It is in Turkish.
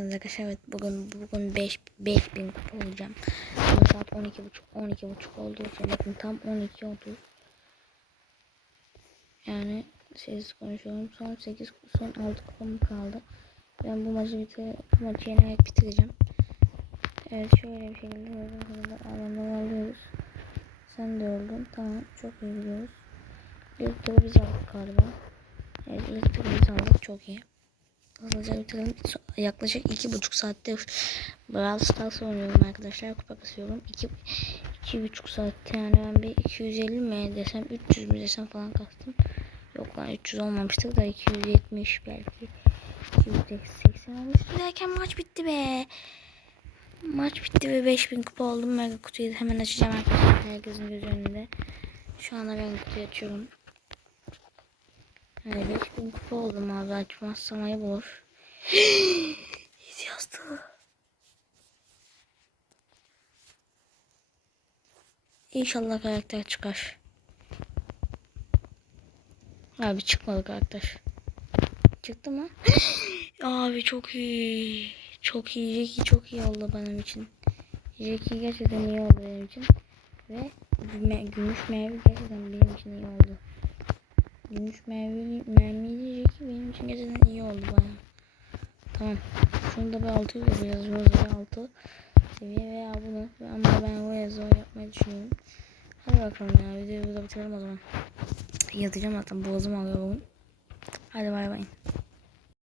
geldiniz arkadaşlar. Evet bugün bugün 5 5000 kupa olacağım. Ama saat 12.30 12.30 olduğu için bakın tam 12 oldu. Yani siz konuşuyorum. Son 8 son 6 kupam kaldı. Ben bu maçı bitir bu maçı yenerek bitireceğim. Evet şöyle bir şekilde alanları alıyoruz. Sen de öldün. Tamam çok iyi gidiyoruz. İlk turu biz aldık galiba. Evet ilk turu biz aldık. Çok iyi. Hızlıca bitirelim. Yaklaşık iki buçuk saatte Brawl Stars oynuyorum arkadaşlar. Kupa kasıyorum. İki, iki buçuk saatte yani ben bir 250 mi desem 300 mü desem falan kastım. Yok lan 300 olmamıştır da 270 belki 280 olmuştur derken maç bitti be. Maç bitti ve 5000 kupa oldum. Mega kutuyu hemen açacağım arkadaşlar. Herkesin gözü önünde. Şu anda ben kutuyu açıyorum. Yani 5000 kupa oldum abi açmazsam ayıp olur. Hiç yazdı. İnşallah karakter çıkar. Abi çıkmadı karakter. Çıktı mı? abi çok iyi. Çok iyi. Jackie çok iyi oldu benim için. Jackie gerçekten iyi oldu benim için. Ve gümüş mermi gerçekten benim için iyi oldu. Gümüş mermi, mermili Jackie benim için gerçekten iyi oldu baya. Tamam. Şunu da bir 600 yapacağız. Rose'yi 6 seviye veya bunu. Ama ben oraya zor yapmayı düşünüyorum. Hadi bakalım ya. Videoyu burada bitirelim o zaman. Yatacağım zaten. Boğazım ağrıyor bugün. Hadi bay bay.